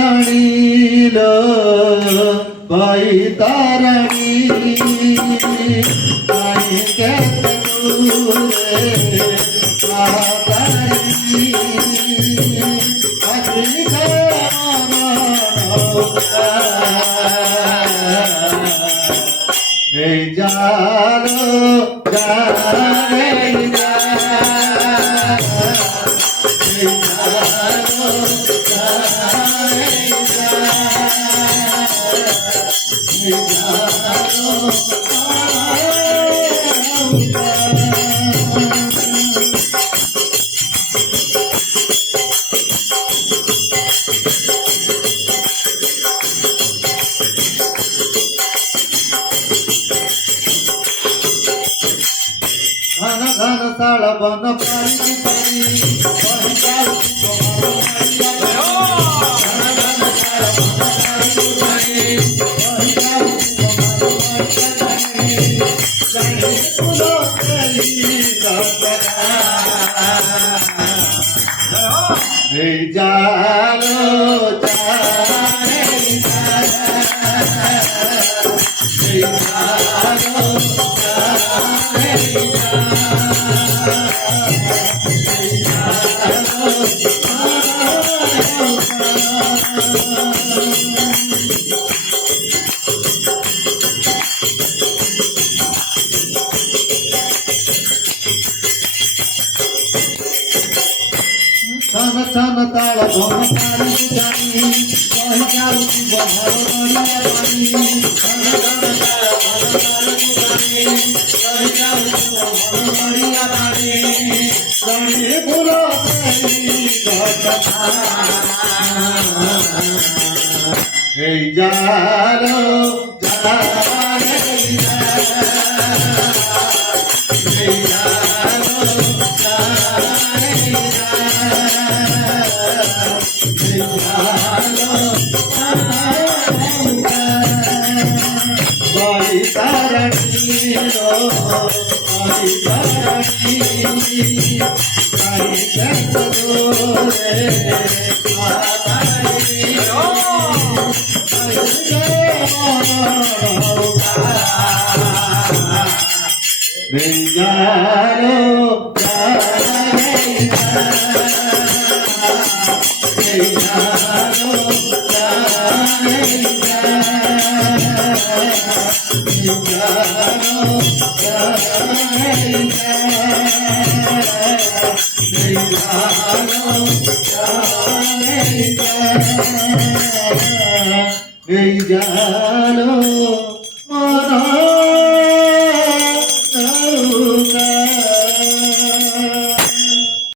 बैतारणीलो बैतारणी आई कहते दूरे मातारणी अग्नि नहीं जानो जाने जा नहीं जानो जाने जा नहीं जानो घन घन साड़ा बन पानी पानी बही जाऊँ तुम्हारो मैया घन घन साड़ा बन पानी बही जाऊँ तुम्हारो मैया जाने फूलो तेरी रचना हे जानो जाने हे जानो छन छन ताल भन पानी जानी कही जाऊँ बहर नैया पानी छन छन ताल भन पानी जानी कही जाऊँ बहर नैया पानी जाने फूलो तेरी घटना हे जानो जाने जा हे जानो जाने जा हे जानो बैतारणी लो बैतारणी आई कहते दूरे मातारणी नहीं जानो जाने जा नहीं जानो जाने जा नहीं जानो जाने जा नहीं जानो जाने जा नहीं जानो